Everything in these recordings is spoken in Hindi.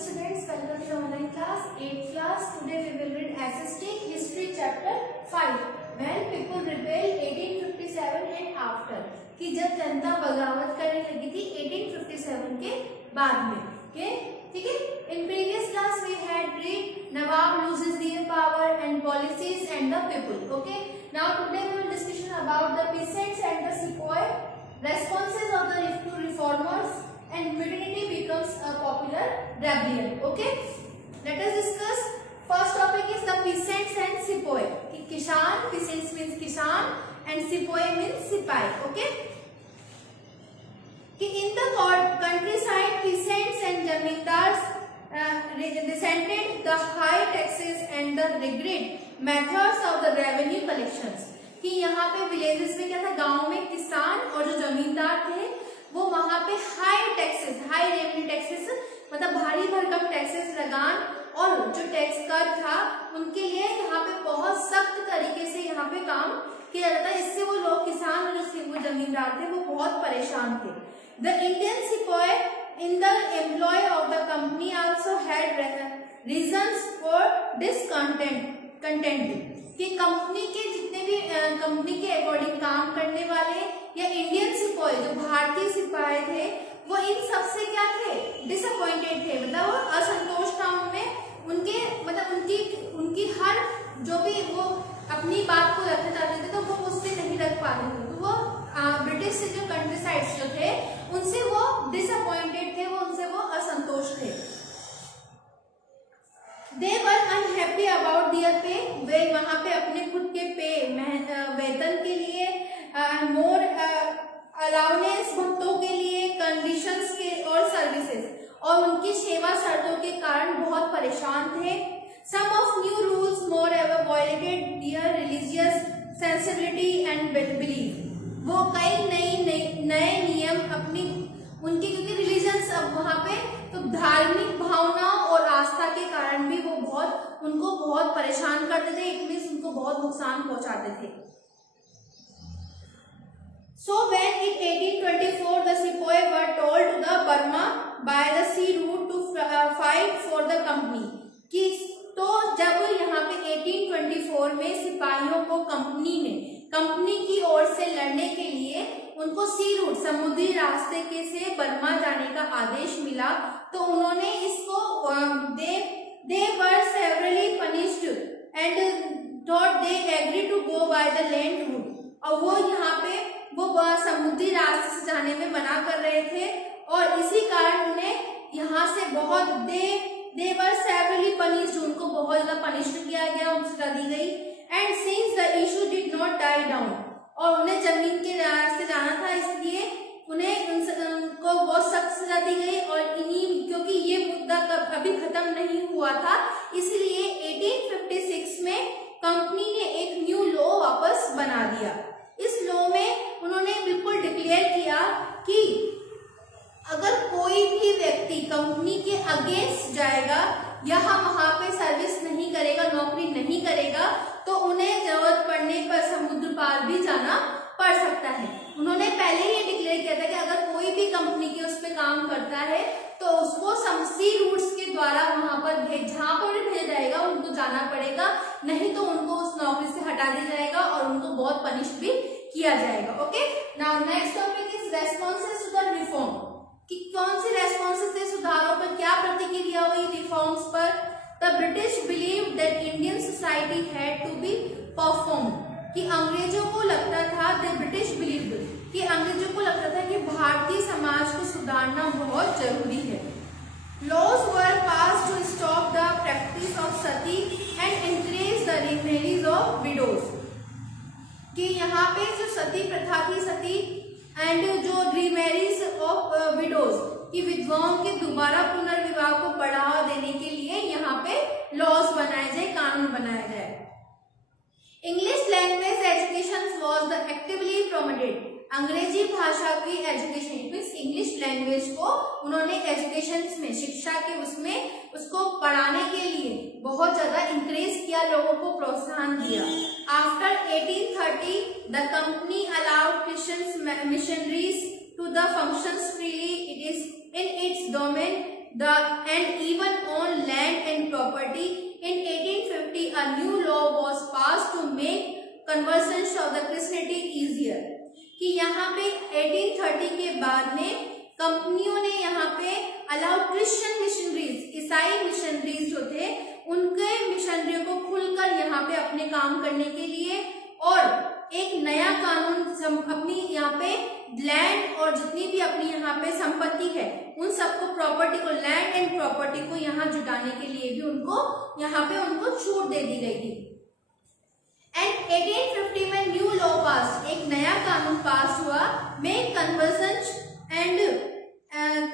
students, welcome to online class 8th class. Today we will read SST History chapter 5 when people rebelled 1857 and after, कि जब जनता बगावत करने लगी थी 1857 के बाद में. Okay, ठीक है. In previous class we had read Nawab loses their power and policies and the people. Okay, now today we will discussion about the peasants and the sepoy, responses of the reformers, and mutiny becomes a popular rebellion. Okay, let us discuss. First topic is the peasants and sepoy. Kisan, peasants means kisan and sepoy means sipai. Okay, in the countryside peasants and zamindars resented the high taxes and the rigid methods of the revenue collections. कि यहाँ पे विलेजेस में क्या था, गांव में किसान और जो जमींदार थे वो वहां पे high taxes, high revenue taxes मतलब भारी भरकम टैक्सेस लगान और जो टैक्स कर था उनके लिए यहाँ पे बहुत सख्त तरीके से यहाँ पे काम किया जाता है. इससे वो लोग किसान और जो जमींदार थे वो बहुत परेशान थे. The Indian sepoy in the employ of the company also had reasons for discontent कि कंपनी के जितने भी कंपनी के अकॉर्डिंग काम करने वाले या इंडियन सिपाही जो भारतीय सिपाही थे वो इन सबसे क्या थे, डिसअपॉइंटेड थे. मतलब वो असंतोष था उनमें, उनके मतलब उनकी हर जो भी वो अपनी बात को रखना चाहते थे तो वो उससे नहीं रख पाते थे. तो वो ब्रिटिश से जो कंट्री साइड्स जो थे उनसे वो डिसअपॉइंटेड थे, वो उनसे वो असंतोष थे. They were unhappy about their pay. वे वहाँ पे अपने खुद के पे वेतन के लिए मोर अलाउनेंस भत्तों के लिए कंडीशंस के और सर्विसेज और उनकी सेवा शर्तों के कारण बहुत परेशान थे. Some of new rules moreover violated their religious sensibility and belief. वो कई नए नियम अपनी उनके क्योंकि रिलीजन्स अब वहाँ पे तो धार्मिक भावनाओं और आस्था के कारण भी वो उनको बहुत परेशान करते थे. इट मीन्स उनको बहुत नुकसान पहुंचाते थे. So when in 1824 the sepoy were told to the Burma by the sea route to fight for the company कि तो जब यहाँ पे 1824 में सिपाहियों को कंपनी की ओर से लड़ने के लिए उनको सी रूट समुद्री रास्ते के से बर्मा जाने का आदेश मिला तो उन्होंने इसको they were severely punished and thought they agreed to go by the land route. और वो यहाँ पे वो समुद्री रास्ते से जाने में मना कर रहे थे और इसी कारण उन्हें यहाँ से बहुत they were severely punished, उनको बहुत ज्यादा पनिश्ड किया गया, उनको सजा दी गई. And since the issue did not die down, और उन्हें जमीन के रास्ते जाना था इसलिए उन्हें उनको बहुत सख्त सजा दी गई. और इन्हीं क्योंकि ये मुद्दा अभी खत्म नहीं हुआ था इसलिए 1856 में कंपनी ने एक न्यू लॉ वापस बना दिया. इस लॉ में उन्होंने बिल्कुल डिक्लेयर किया कि अगर कोई भी व्यक्ति कंपनी के अगेंस्ट जाएगा या वहां पे सर्विस नहीं करेगा, नौकरी नहीं करेगा तो उन्हें जरूरत पड़ने पर समुद्र पार भी जाना पड़ सकता है. उन्होंने पहले ही डिक्लेयर किया था कि अगर कोई भी कंपनी के उस पर काम करता है तो उसको सी रूट्स के द्वारा वहां पर जहां पर भी भेजा जाएगा उनको जाना पड़ेगा, नहीं तो उनको उस नौकरी से हटा दिया जाएगा और उनको बहुत पनिश भी किया जाएगा. Okay, now next topic is responses to the reform कि कौन से रेस्पॉन्सेस थे, सुधारों पर क्या प्रतिक्रिया हुई रिफॉर्म्स पर. The British believe that Indian society had to be perform कि अंग्रेजों को लगता था कि अंग्रेजों को लगता था कि भारतीय समाज को सुधारना बहुत जरूरी है. Laws were passed to stop the practice of sati and increase the remarriage of widows कि यहाँ पे जो सती प्रथा थी, सती एंड जो रीमैरिज ऑफ विडोज की विधवाओं के दोबारा पुनर्विवाह को बढ़ावा देने के लिए यहाँ पे लॉज बनाए जाए, कानून बनाया जाए. English language education was the actively promoted. अंग्रेजी भाषा की एजुकेशन मीन्स इंग्लिश लैंग्वेज को उन्होंने एजुकेशन में शिक्षा के उसमें उसको पढ़ाने के लिए बहुत ज्यादा इंकरेज किया, लोगों को प्रोत्साहन दिया. After 1830 the company allowed Christian missionaries to the functions freely. It is in its domain the and even on land and property. In 1850, a new law was passed to make conversion of the Christianity easier. कि यहाँ पे 1830 के बाद में कंपनियों ने यहाँ पे अलाउ क्रिश्चियन मिशनरीज, ईसाई मिशनरीज जो थे उनके मिशनरियों को खुलकर यहाँ पे अपने काम करने के लिए, और एक नया कानून अपनी यहाँ पे लैंड और जितनी भी अपनी यहाँ पे संपत्ति है उन सबको, प्रॉपर्टी को, लैंड एंड प्रॉपर्टी को यहाँ जुटाने के लिए भी उनको यहाँ पे उनको छूट दे दी गई थी। एंड 1850 में न्यू लॉ पास, एक नया कानून पास हुआ, make conversion and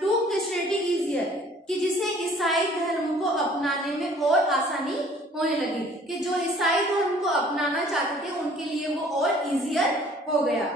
to Christianity easier, कि जिसे ईसाई धर्म को अपनाने में और आसानी होने लगी, कि जो ईसाई धर्म को अपनाना चाहते थे उनके लिए वो और इजियर हो गया।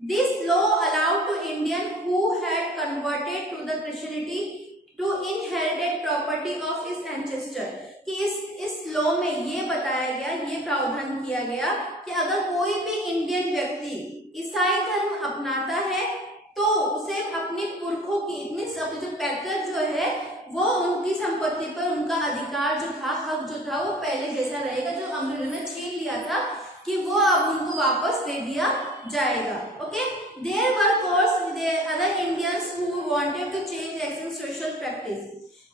This law allowed to Indian who had converted to the Christianity to inherited property of his ancestor, कि इस लॉ में ये बताया गया, ये प्रावधान किया गया कि अगर कोई भी इंडियन व्यक्ति ईसाई धर्म अपनाता है तो उसे अपने पुरखों की, मीन्स अपने जो पैतृक जो है वो उनकी संपत्ति पर उनका अधिकार जो था, हक जो था वो पहले जैसा रहेगा, जो अंग्रेजों ने छीन लिया था कि वो अब उनको वापस दे दिया जाएगा। Okay, there were course other Indians who wanted to change existing social practice.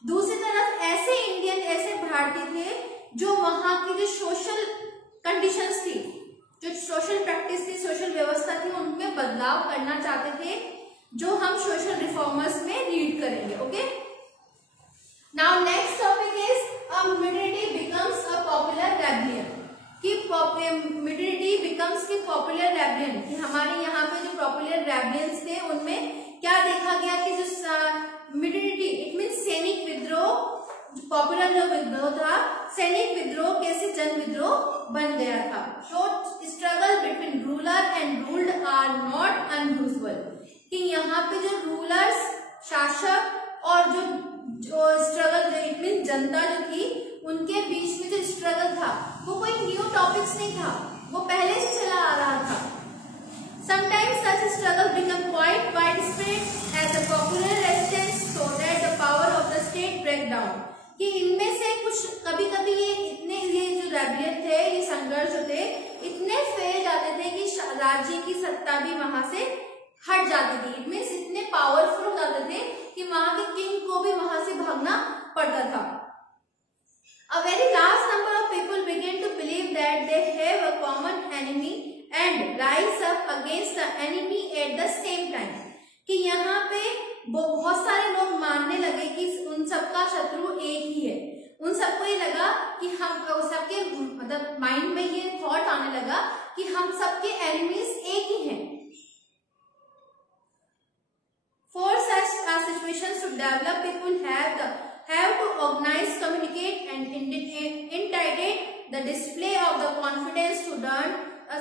दूसरी तरफ ऐसे इंडियन, ऐसे भारतीय थे जो वहां की जो सोशल कंडीशंस थी, जो सोशल प्रैक्टिस थी, सोशल व्यवस्था थी, उनमें बदलाव करना चाहते थे, जो हम सोशल रिफॉर्मर्स में रीड करेंगे। Okay, now next topic is a mutiny becomes a popular rebellion, कि मिडरिटी बिकम्स की पॉपुलर रेबेलियन, कि हमारे यहाँ पे जो पॉपुलर रेबेलियंस थे उनमें क्या देखा गया कि जो मिडरिटी, इट मीन सैनिक विद्रोह, पॉपुलर जो विद्रोह था, सैनिक विद्रोह कैसे जन विद्रोह बन गया था। Short struggle between ruler and ruled are not unusual, कि यहाँ पे जो रूलर्स, शासक और जो स्ट्रगल, इट मीन जनता जो थी, उनके बीच में जो स्ट्रगल था वो कोई न्यू टॉपिक्स नहीं था, वो पहले से चला आ रहा था। Sometimes such struggle become quite widespread as a popular resistance so that the power of the state break down, कि इनमें से कुछ कभी-कभी ये जो रेबेलियन थे, ये संघर्ष जो थे, इतने फैल जाते थे कि राज्य की सत्ता भी वहां से हट जाती थी। इट मीन्स इतने पावरफुल हो जाते थे कि वहां के किंग को भी वहां से भागना पड़ता था। A very large number of people began to believe that they have a common enemy and rise up against the enemy at the same time, कि यहाँ पे बहुत सारे लोग मानने लगे कि उन सबका शत्रु एक ही है। उन सबको ये लगा कि हम सबके, मतलब माइंड में ये थॉट आने लगा कि हम सबके एनिमीज एक ही हैं। For such a situation to develop, people have to organize, communicate and intimidate the display of the confidence to turn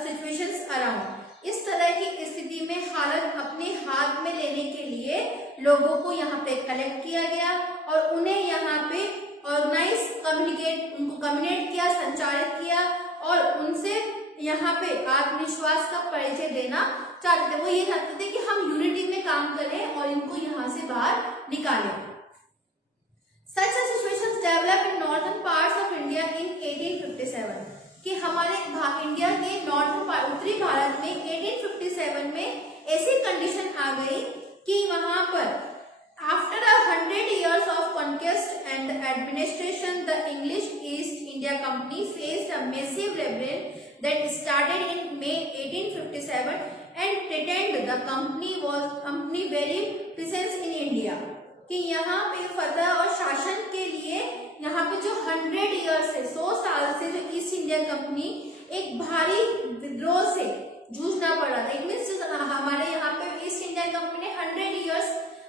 situations around. इस तरह की स्थिति में हालत अपने हाथ में लेने के लिए लोगों को यहाँ पे कलेक्ट किया गया और उन्हें यहाँ पे ऑर्गेनाइज, कम्युनिकेट, उनको कम्युनिकेट किया, संचालित किया और उनसे यहाँ पे आत्मविश्वास का परिचय देना चाहते थे। वो ये चाहते थे कि हम यूनिटी में काम करें और इनको यहाँ से बाहर निकालें। Such a situation developed in northern parts of India in 1857, कि हमारे इंडिया के नॉर्थन, उत्तरी भारत में 1857 में ऐसी कंडीशन आ गई कि वहां पर after 100 years of conquest and administration, the English East India Company faced a massive rebellion that started in May 1857 and threatened the company very presence in India, कि यहाँ पे फतह और शासन के लिए यहाँ पे जो 100 years से, 100 साल से जो ईस्ट इंडिया कंपनी एक भारी विद्रोह से जूझना पड़ रहा था। इट मीन्स हमारे यहाँ पे ईस्ट इंडिया कंपनी ने 100 years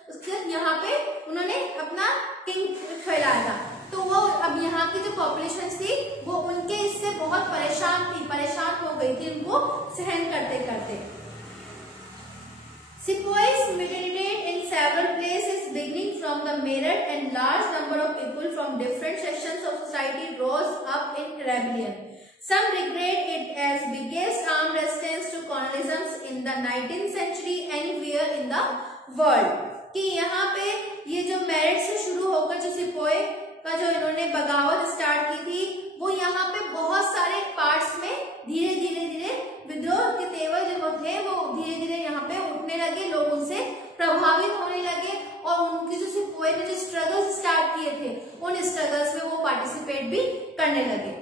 उसके यहाँ पे उन्होंने अपना किंग फैलाया था, तो वो अब यहाँ की जो पॉपुलेशन थी वो उनके इससे बहुत परेशान हो गई थी, उनको सहन करते करते। Sepoys militated in several places beginning from the Meerut, and large number of people from different sections of society rose up in rebellion. Some regard it as biggest armed resistance to colonialism in the 19th century anywhere in the world. कि यहाँ पे ये जो मेरठ से शुरू होकर जो सिपोए का जो इन्होंने बगावत स्टार्ट की थी, वो यहाँ पे बहुत सारे पार्ट्स में धीरे धीरे विद्रोह के तेवर जो थे वो धीरे धीरे यहाँ पे उठने लगे, लोग उनसे प्रभावित होने लगे और उनकी जो सिपोए ने जो स्ट्रगल स्टार्ट किए थे उन स्ट्रगल्स में वो पार्टिसिपेट भी करने लगे।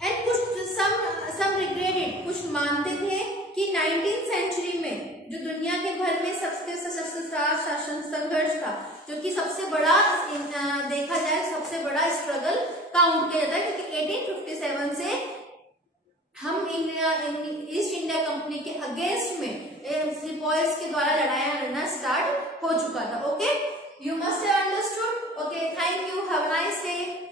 एंड कुछ सम रिग्रेटेड, कुछ मानते थे कि 19th सेंचुरी में जो दुनिया के भर में सबसे सशक्त शासन संघर्ष था, जो कि सबसे बड़ा देखा जाए सबसे बड़ा स्ट्रगल काउंट किया जाता है, क्योंकि 1857 से हम ईस्ट इंडिया कंपनी के अगेंस्ट में सिपोइस के द्वारा लड़ाइयां लड़ना स्टार्ट हो चुका था। Okay, you must have understood. Okay, thank you, have a nice day.